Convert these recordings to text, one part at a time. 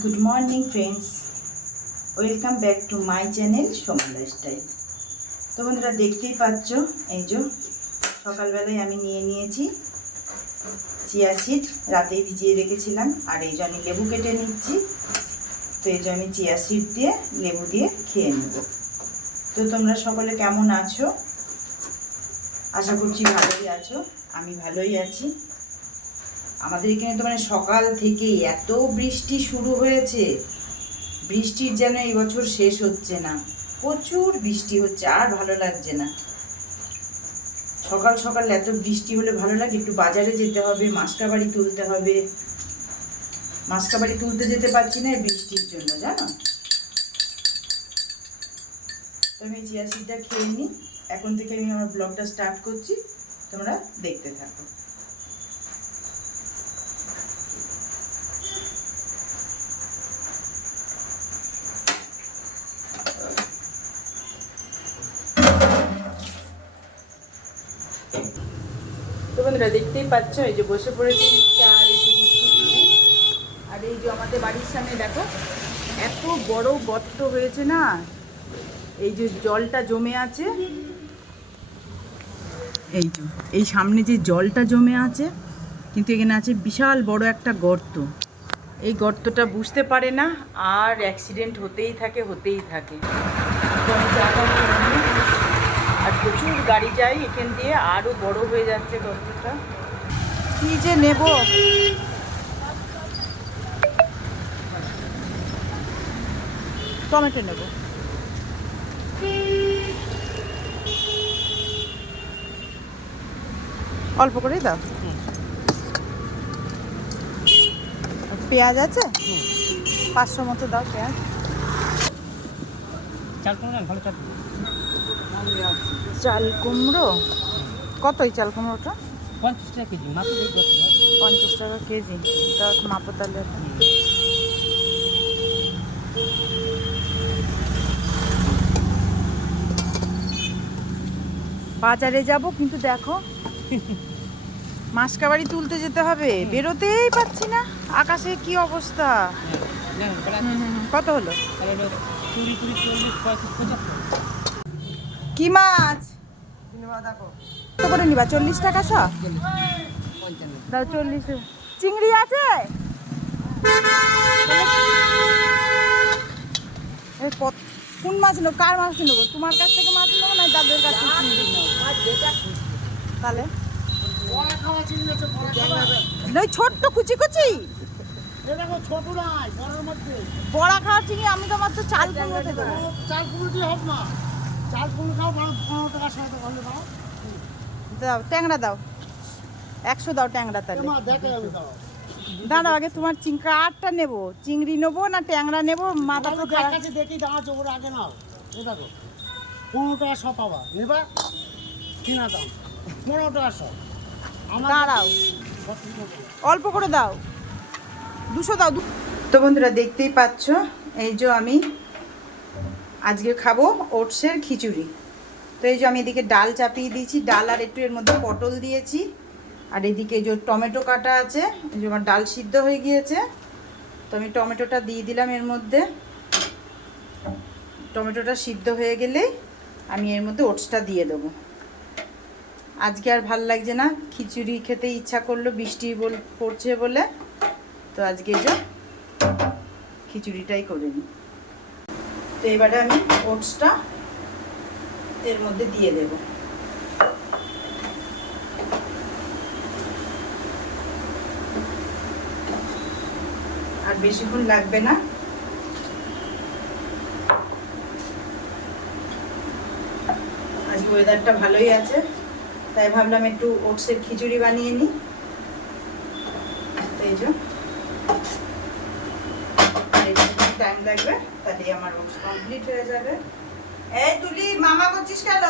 Good morning friends, welcome back to my channel Soma lifestyle. তো বন্ধুরা দেখতেই পাচ্ছ, এই যে সকালবেলায় আমি নিয়ে নিয়েছি চিয়া সিড, রাতেই ভিজিয়ে রেখেছিলাম। আর এই যে আমি লেবু কেটে নিচ্ছি। তো এই যে আমি চিয়া সিড দিয়ে লেবু দিয়ে খেয়ে নেব। তো তোমরা সকলে কেমন আছো? আশা করছি ভালোই আছো। আমি ভালোই আছি। আমাদের এখানে তো সকাল থেকেই এত বৃষ্টি শুরু হয়েছে, বৃষ্টির যেন এই বছর শেষ হচ্ছে না। প্রচুর বৃষ্টি হচ্ছে, আর ভালো লাগছে না। সকাল সকাল এত বৃষ্টি হলে ভালো লাগে? একটু বাজারে যেতে হবে, মাসকাবাড়ি তুলতে হবে। মাসকাবাড়ি তুলতে যেতে পারছি না বৃষ্টির জন্য, জানো। তো আমি চিয়া সিডটা খেয়ে নিই। এখন থেকে আমি আমার ব্লগটা স্টার্ট করছি, তোমরা দেখতে থাকো। তো বন্ধুরা দেখতেই পাচ্ছ, এই যে বসে পড়েছি চা আর এই যে বিস্কুট নিয়ে। আর এই যে আমাদের বাড়ির সামনে দেখো এত বড় গর্ত হয়েছে না, এই যে জলটা জমে আছে। এই যে এই সামনে যে জলটা জমে আছে, কিন্তু এখানে আছে বিশাল বড় একটা গর্ত। এই গর্তটা বুঝতে পারে না, আর অ্যাক্সিডেন্ট হতেই থাকে হতেই থাকে। তো আমি চাটা নিয়ে, আর প্রচুর গাড়ি যায় এখান দিয়ে, আরও বড় হয়ে যাচ্ছে গর্তটা। কি যে নেব, টমেটো নেব। অল্প করেই দাও। পেঁয়াজ আছে 500 মতো দাও পেঁয়াজ। চাল কুমড়ো কত? এই চাল কুমড়োটা 50 টাকা কেজি, মাত্র 50 টাকা কেজি। দাও মাপো তাহলে। বাজারে যাব, কিন্তু দেখো মাসকাবাড়ি তুলতে যেতে হবে, বেরোতেই পাচ্ছি না। আকাশে কি অবস্থা! কত হলো? কি মাছ কত করে নিবা? 40 টাকা শ? দাও 40। চিংড়ি আছে? কোন মাছ নেবো? কার মাছ নেবো? তোমার কাছ থেকে মাছ নেবো না দাদের কাছ থেকে চিংড়ি নেবো? তাহলে নই ছোট্ট কুচি কুচি বড়া খাওয়া চিংড়ি। আমি তো মাত্র চাল কুমড়োতে দেবো। চাল কুমড়ো দিয়ে হোক না, চাল কুমড়ো খাও 15 টাকা 7 টাকা হলে দাও। দাও ট্যাংরা দাও, 100 দাও ট্যাংরা। তাহলে দাঁড়াও, আগে তোমার কাঠটা নেবো, চিংড়ি নেবো না ট্যাংরা নেবো? মাথা তো কাছে দেখি দাঁড়া চোর আগে নাও। এই দেখো 15 টাকা সব পাবা, নেবা কিনা দাম 15 টাকা সব। দাঁড়াও, অল্প করে দাও, 200 দাও। তো বন্ধুরা দেখতেই পাচ্ছ, এই যে আমি আজকে খাবো ওটসের খিচুড়ি। তো এই যে আমি এদিকে ডাল চাপিয়ে দিয়েছি, ডাল আর একটু এর মধ্যে পটল দিয়েছি। আর এদিকে যে টমেটো কাটা আছে, এই যে আমার ডাল সিদ্ধ হয়ে গিয়েছে। তো আমি টমেটোটা দিয়ে দিলাম এর মধ্যে। টমেটোটা সিদ্ধ হয়ে গেলেই আমি এর মধ্যে ওটসটা দিয়ে দেবো। আজকে আর ভাল লাগছে না, খিচুড়ি খেতে ইচ্ছা করলো বৃষ্টি পড়ছে বলে। তো আজকে যে খিচুড়িটাই করে নিই। তো এবারে আমি ওটসটা এর মধ্যে দিয়ে দেব। আর বেশিক্ষণ লাগবে না। আজকে ওয়েদারটা ভালোই আছে, তাই ভাবলাম একটু ওটসের খিচুড়ি বানিয়ে নিই। এই যে টাইম লাগবে, তাহলে আমার ওটস কমপ্লিট হয়ে যাবে। এই তুলি, মামা করছিস কেন?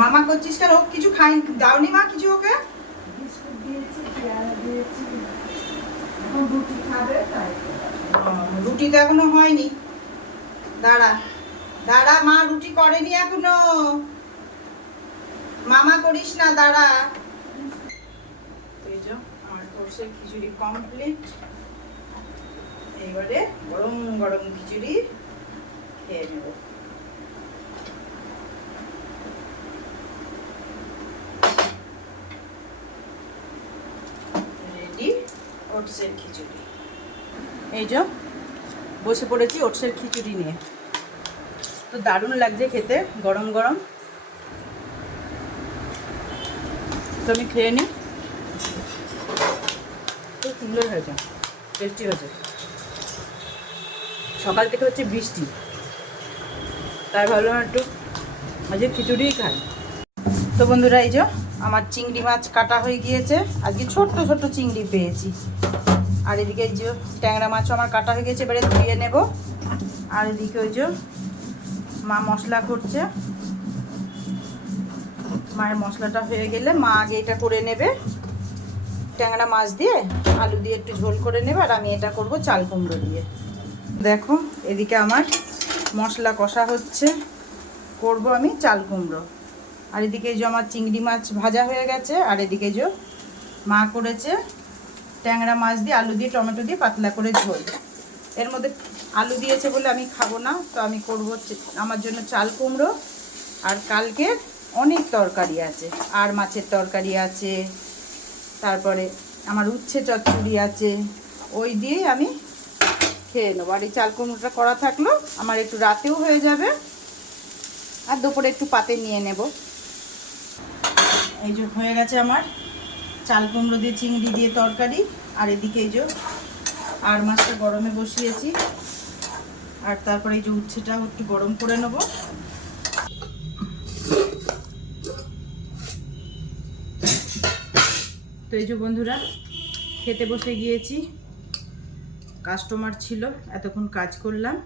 মামা করছিস কেন? ও কিছু খাই দাওনি মা? কিছু ওকে রুটি তো এখনো হয়নি। দাঁড়া দাঁড়া, মা রুটি করেনি এখনো। মামা করিস না, দাঁড়া। এই যে আমার সরষের খিচুড়ি কমপ্লিট। এইবারে গরম গরম খিচুড়ি খেয়ে নেব। রেডি ওটসের খিচুড়ি। এই যে বসে পড়েছি ওটসের খিচুড়ি নিয়ে। তো দারুণ লাগছে খেতে, গরম গরম। তো আমি খেয়ে নিই। খুব সুন্দর হয়েছে, টেস্টি হয়েছে। সকাল থেকে হচ্ছে বৃষ্টি, তাই ভাবলাম একটু আজকে খিচুড়িই খাই। তো বন্ধুরা, এই যে আমার চিংড়ি মাছ কাটা হয়ে গিয়েছে। আজকে ছোট্ট ছোট্ট চিংড়ি পেয়েছি। আর এদিকে এই যে ট্যাংরা মাছও আমার কাটা হয়ে গেছে, এবারে ধুয়ে নেব। আর এদিকে ওই যে মা মশলা করছে। মায়ের মশলাটা হয়ে গেলে মা আগে এটা করে নেবে, ট্যাংরা মাছ দিয়ে আলু দিয়ে একটু ঝোল করে নেবে। আর আমি এটা করব চাল কুমড়ো দিয়ে। দেখো এদিকে আমার মশলা কষা হচ্ছে, করব আমি চাল কুমড়ো। আর এদিকে যে আমার চিংড়ি মাছ ভাজা হয়ে গেছে। আর এদিকে যে মা করেছে ট্যাংরা মাছ দিয়ে আলু দিয়ে টমেটো দিয়ে পাতলা করে ঝোল। এর মধ্যে আলু দিয়েছে বলে আমি খাবো না, তো আমি করব আমার জন্য চাল কুমড়ো। আর কালকের অনেক তরকারি আছে, আর মাছের তরকারি আছে, তারপরে আমার উচ্ছে চচ্চড়ি আছে, ওই দিয়েই আমি খেয়ে নেবো। আর এই চাল কুমড়োটা করা থাকলো আমার একটু রাতেও হয়ে যাবে, আর দুপুরে একটু পাতে নিয়ে নেব। এই যে হয়ে গেছে আমার চাল কুমড়ো দিয়ে চিংড়ি দিয়ে তরকারি। আর এদিকে এই যে আর মাছটা গরমে বসিয়েছি। আর তারপরে এই যে উচ্ছেটাও একটু গরম করে নেব। তো এই যে বন্ধুরা, খেতে বসে গিয়েছি। কাস্টমার ছিল, এতক্ষণ কাজ করলাম,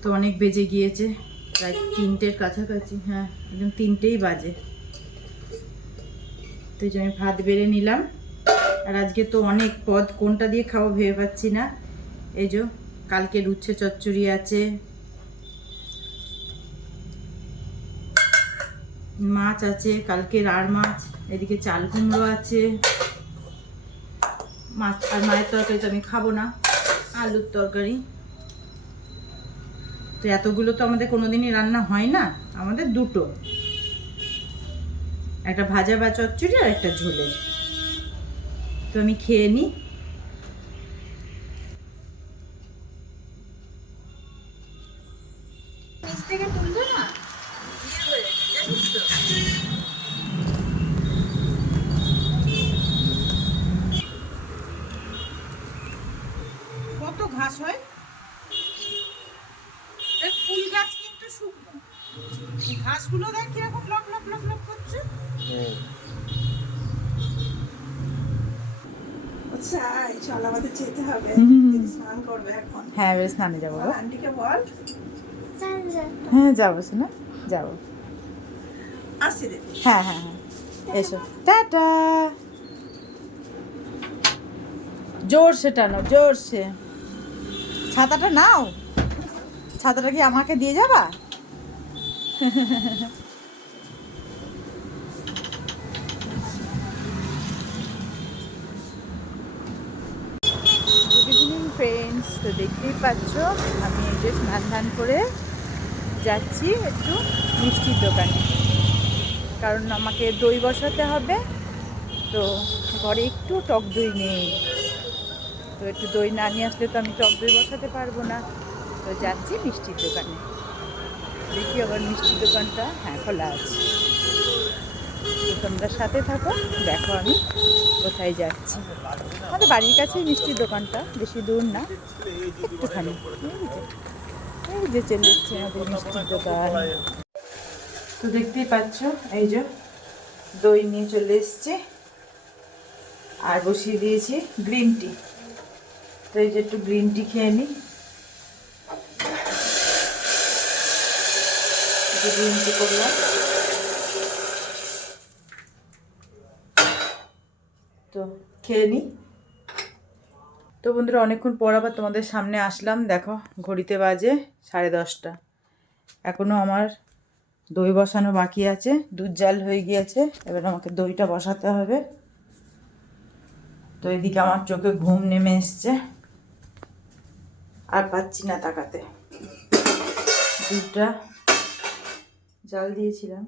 তো অনেক বেজে গিয়েছে, প্রায় 3টের কাছাকাছি। হ্যাঁ, একদম 3টেই বাজে। তো এই যে আমি ভাত বেড়ে নিলাম। আর আজকে তো অনেক পদ, কোনটা দিয়ে খাবো ভেবে পাচ্ছি না। এই যে কালকের উচ্ছে চচ্চড়ি আছে, মাছ আছে কালকের আর মাছ, এদিকে চাল কুমড়ো আছে, মাছ আর মায়ের তরকারি তো আমি খাবো না, আলুর তরকারি। তো এতগুলো তো আমাদের কোনোদিনই রান্না হয় না, আমাদের দুটো, একটা ভাজা বা চচ্চড়ি আর একটা ঝোলের। তো আমি খেয়ে নিই। নিচ থেকে তুলবে না, জানিস তো। কত ঘাস হয়, ফুল গাছ কিন্তু শুকনো, ঘাসগুলো দেখ কিরকম লপ লপ লপ লপ করছে। আচ্ছা চল আমাদের যেতে হবে, স্নান করবে এখন। হ্যাঁ, এবার স্নানে যাবো। আন্টিকে বল। হ্যাঁ যাবো শোনা, যাবো। আসছি দিদি। হ্যাঁ হ্যাঁ হ্যাঁ, এসো, টাটা। জোরসে টানো, জোরসে। ছাতাটা নাও, ছাতাটা কি আমাকে দিয়ে যাবা? Good evening friends. তো দেখতেই পাচ্ছ আমি এই যে স্নান ধান করে যাচ্ছি একটু মিষ্টির দোকানে, কারণ আমাকে দই বসাতে হবে। তো ঘরে একটু টক দই নেই, তো একটু দই না নিয়ে আসলে তো আমি টক দই বসাতে পারবো না। তো যাচ্ছি মিষ্টির দোকানে, দেখি আবার মিষ্টির দোকানটা হ্যাঁ খোলা আছে। তো তোমরা সাথে থাকো, দেখো আমি কোথায় যাচ্ছি। আমাদের বাড়ির কাছেই মিষ্টির দোকানটা, বেশি দূর না, একটুখানি। এই যে চলে এসছে আমাদের মিষ্টির দোকান। তো দেখতেই পাচ্ছ এই যে দই নিয়ে চলে এসছে, আর বসিয়ে দিয়েছি গ্রিন টি। তো এই যে একটু গ্রিন টি খেয়ে নিই। গ্রিন টি করলাম, তো খেয়ে নিই। তো বন্ধুরা, অনেকক্ষণ পর আবার তোমাদের সামনে আসলাম। দেখো ঘড়িতে বাজে 10:30। এখনও আমার দই বসানো বাকি আছে, দুধ জাল হয়ে গিয়েছে, এবার আমাকে দইটা বসাতে হবে। তো এদিকে আমার চোখে ঘুম নেমে এসছে, আর পাচ্ছি না তাকাতে। দুধটা জাল দিয়েছিলাম,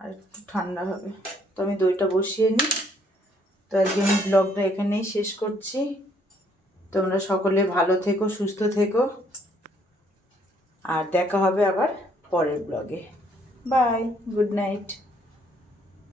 আর একটু ঠান্ডা হবে, তো আমি দইটা বসিয়ে নিই। তো আজকে আমি ব্লগটা এখানেই শেষ করছি। তোমরা সকলে ভালো থেকো, সুস্থ থেকো, আর দেখা হবে আবার পরের ব্লগে। Bye, good night.